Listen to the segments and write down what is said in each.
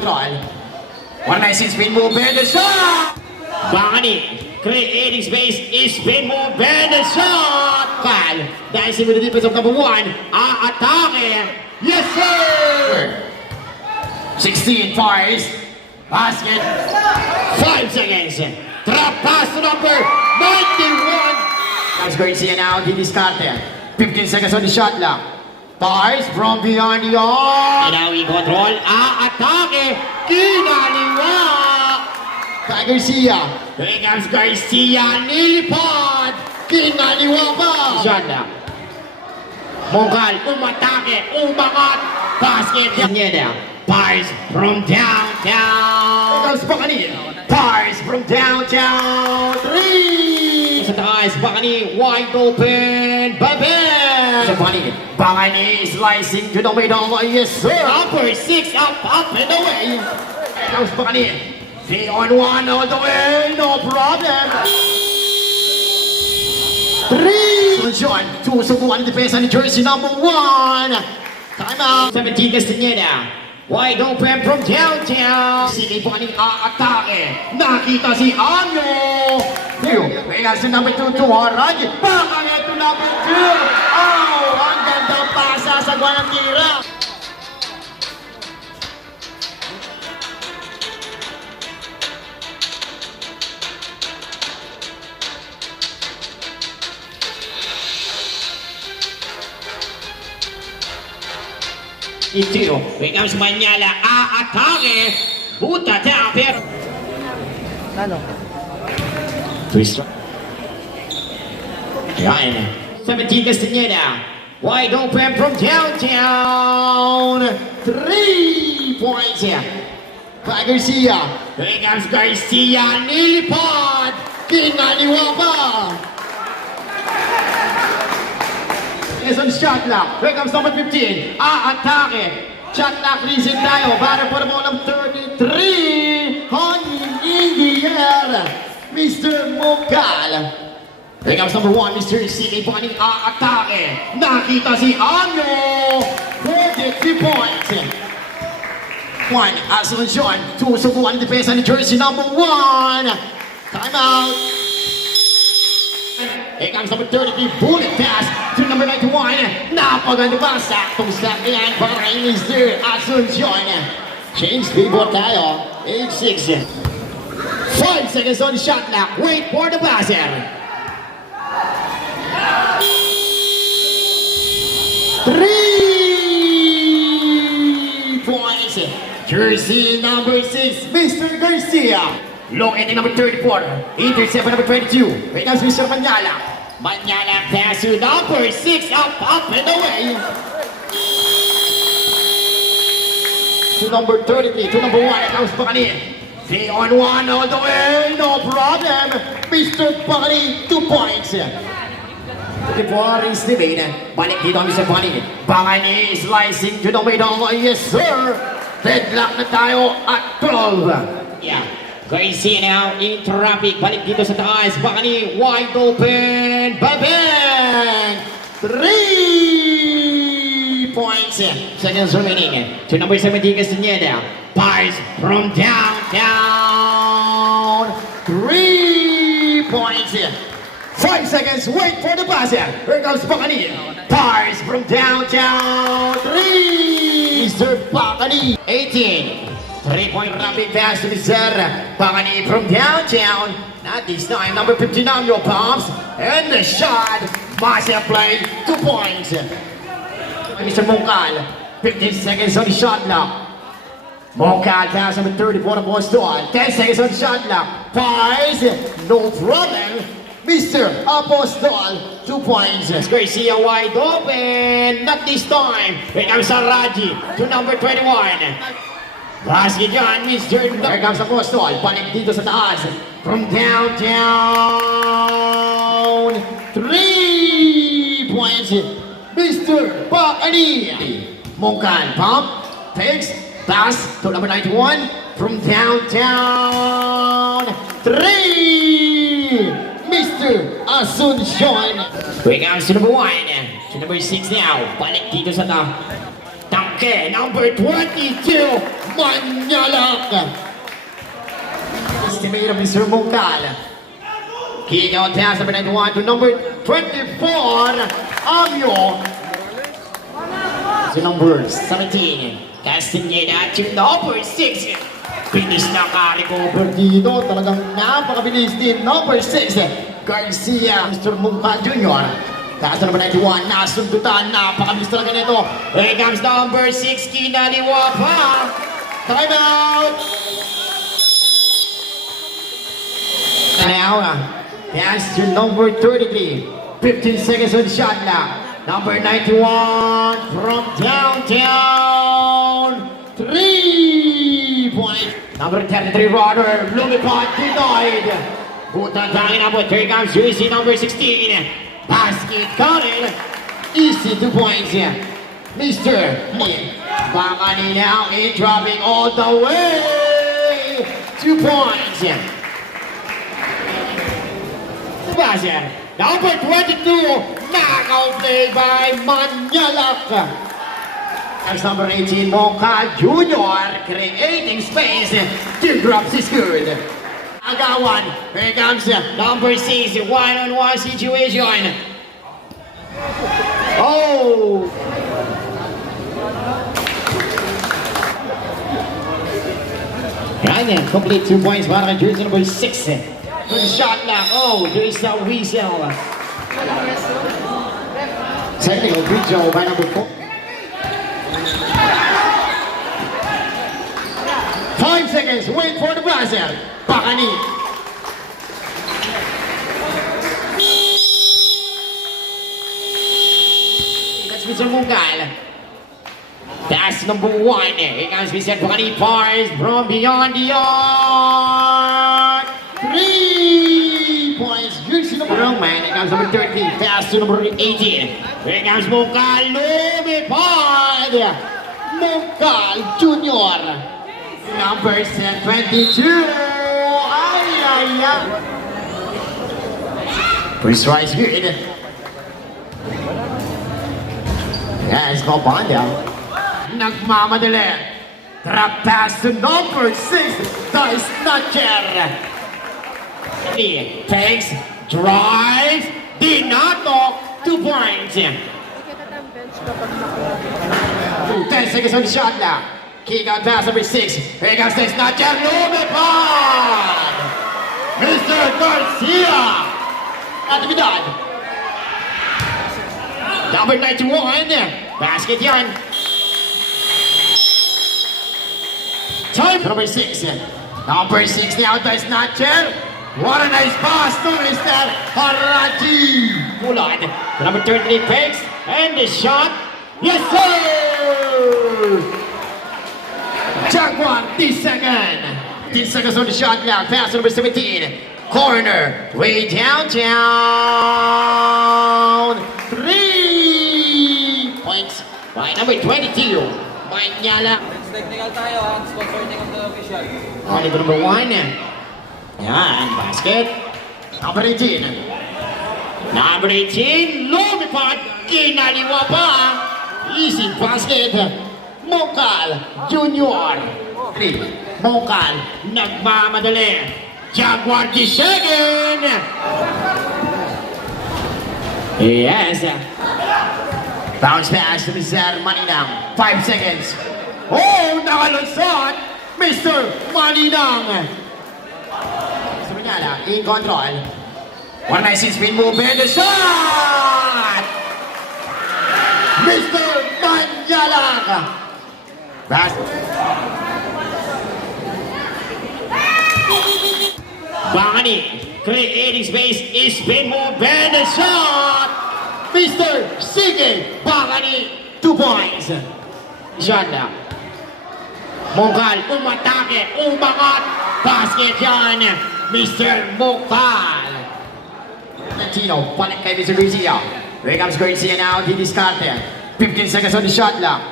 Control. 196 spin move and the shot! Bangani, creating space, is spin move and the shot! Cal, dancing with the defense of number 1, Atake! Yes, sir! 16 fires. Basket. 5 seconds. Trap pass to number 91. That's Garcia now. He discarded. 15 seconds on the shot clock. Fires from beyond the arc. And now we control, Atake! Kinaliwa! Kay Garcia. Here comes Garcia, nilipad! Kinaliwa pa! Shot na. Mongkal, umatake, umangat! Basket, Yanyeda. Fires from downtown! Here comes Bacani. Fires from downtown. 3. Sa taas, Bacani, wide open, Babel! Sa Bacani slicing to the middle. Yes, sir. Upper 6, up and away! Here comes Bacani. 3-on-1 all the way. No problem. 3. John, 2 subukan ng defense ni jersey number 1. Time out. 17 Castaneda. Wide open from downtown. Sige po kaning Atake. Nakita si Anyo. Kaya si number 2, 200. Baka ito number 2. Oh, ang ganda pasa sa guwanang tira. Ito, here comes Manyala, Atake! Buta down, pero... Ano? Twist. Yan. 17 Castaneda. Wide open from downtown. 3 points here. Kay Garcia. Here comes Garcia, nilipad! Kinaliwa pa. Yes, on shot clock. Here comes number 15. Atake. Shot clock reason tayo. Para po na mo ng 33. Hanging in the air. Mr. Mokal. Here comes number 1. Mr. Sige po kaning Atake. Nakita si Anyo. 43 points. 1. Asunsyon. 2. Subukan ng depensa ni jersey number 1. Time out. Here comes number 33, bullet pass to number 91. Napaganda pa, saktong step yan para kay Mr. Asuncion. Change people tayo, age 6. 5 seconds on the shot clock. Wait for the buzzer. 3 points. Jersey number 6, Mr. Garcia. Locating number 34, intercept number 22. Here comes Mr. Manyala. Manyala pass to number 6, up and away! To number 33, to number 1, here comes Bacani. 3-on-1 all the way, no problem. Mr. Bacani, 2 points. Looking for his debate. Balik dito ang Mr. Bacani. Bacani slicing to the middle. Yes, sir. Deadlock na tayo at 12. Yeah. Garcia now in traffic. Balik dito sa taas. Bacani wide open. Babel! 3 points. Seconds remaining. To number 17 Castaneda. Fires from downtown. 3 points. 5 seconds. Wait for the buzzer. Here comes Bacani. Fires from downtown. 3. Mr. Bacani. 18. 3-point rapid pass to Mr. Bacani from downtown. Not this time. Number 59, your pumps. And the shot. Massive play. 2 points. Mr. Mongkal. 15 seconds on the shot clock. Mongkal pass number 34 to Boston. 10 seconds on the shot clock. Fires. No problem. Mr. Apostol. 2 points. Garcia wide open. Not this time. Here comes Raji to number 21. Basket yan, Mr. Here comes Apostol. Balik dito sa taas. From downtown. 3 points. Mr. Bacani. Mongkal pump. Takes. Pass to number 91. From downtown. 3. Mr. Asuncion. Here comes to number 1. To number 6 now. Balik dito sa Atake. Number 22. Manyalak. Estimate of Mr. Mungkal. Kick out pass number 91 to number 24, Amyo. To number 17, Castaneda to number 6. Finish na ka-recover dito. Talagang napakabilis din. Number 6, Garcia, Mr. Mungkal Jr. Pass number 91, nasundutan. Napakabilis talaga nito. Here comes number 6, Kinaliwa pa. Time out! Now, pass to number 33. 15 seconds on the shot clock. Number 91 from downtown. 3 point. Number 33 runner. Lumipad denied. Butan tangin na po. Here comes UC number 16. Basket counted. Easy 2 points. Mr. Bakani now in dropping all the way. 2 points. Buzzer. Number 22, knockout play by Manyalak. As number 18, Monka Jr. creating space. Teardrops is good. Agawan. Here comes number 6, one-on-one situation. Oh! Yan, complete 2 points para kay jersey number 6. Good shot lang. Oh, there's a whistle. Technical video by number 4. 5 seconds. Wait for the buzzer. Bakani. That's Mr. Mungal. That's number 1. Here comes Mr. Bakani. Fires from beyond the arc. 3 points. Here's number wrong man. Here comes number 13. Pass to number 18. Here comes Mungkal. Lumipad. Mungkal Jr. Number 22. Ay, ay, ay. First rise good. Yeah, it's called Banda. Nagmamadali. Drop pass to number 6. Dice Snatcher. Takes, drives, Dinato, 2 points. 10 seconds on the shot now. Kick out pass number 6. Here comes the Snatcher, Lumipad. Mr. Garcia. Natividad. Number 91. Basket yan. Time number 6. Number 6 now, the Snatcher. What a nice pass to Mr. Haraji. Mulan. Number 33 picks. And the shot. Yes, sir! Jaguar, 10 seconds. 10 seconds on the shot clock. Pass number 17. Corner. Way downtown. 3 points by number 22. Manyala. Technical tayo ha. Sponsoring of the official. Only number 1. Yan, basket. Number 18. Number 18, Lumipad, kinaliwa pa. Easy basket. Mungkal Jr. 3. Mungkal, nagmamadali. Jaguar the second. Yes. Bounce pass to Mr. Maninang. 5 seconds. Oh, nakalusot. Mr. Maninang. Manyala in control. One nice spin move and the shot! Mr. Manyala! Pass. Bakani creating space is spin move and the shot! Mr. Sige Bakani, 2 points. Shot na. Mungkal, umatake, umangat. Basket yan. Mr. Mungkal. Latino, balik kay Mr. Garcia. Here comes Garcia now, he discarded. 15 seconds on the shot clock.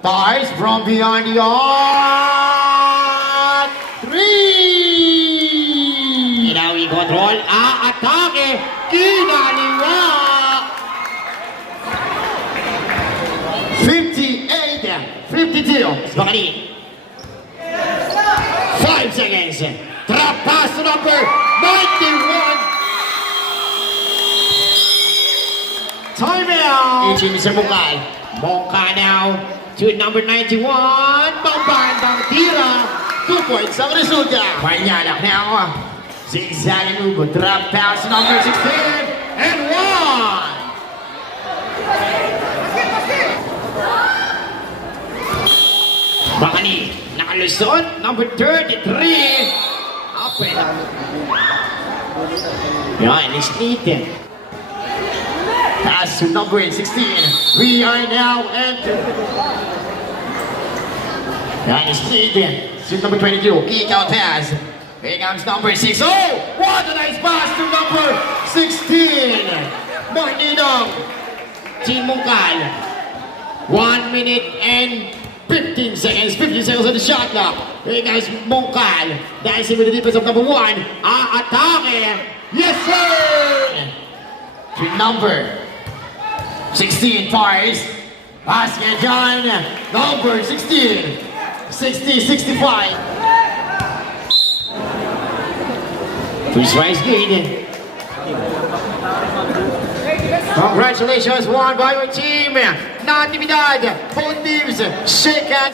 Bars from beyond the arc. 3! Now we control. Atake. Kinaliwa. 58. 52. Bakani. 5 seconds. Drop pass to number 91. Timeout. Each Mr. Mungkal. Mungkal now to number 91. Bang tira. 2 points ang resulta. Panyanak now. Zigzag and move. Drop pass to number 16. And 1. Bakani, nakalusot, number 33. Up and up. Yan, is needed. Pass to number 16. We are now entering. Yan is needed. To number 22, kick out pass. Here comes number 6. Oh, what a nice pass to number 16. Marninong. Team Mungkal. 1 minute and 15 seconds on the shot clock. Here guys, Mungkal dancing with the defense of number 1. Atake. Yes, sir! To number 16 fires. Basket done. Number 16. 60-65. First rise good. Congratulations, won by your team. Natividad. Both teams shake hands.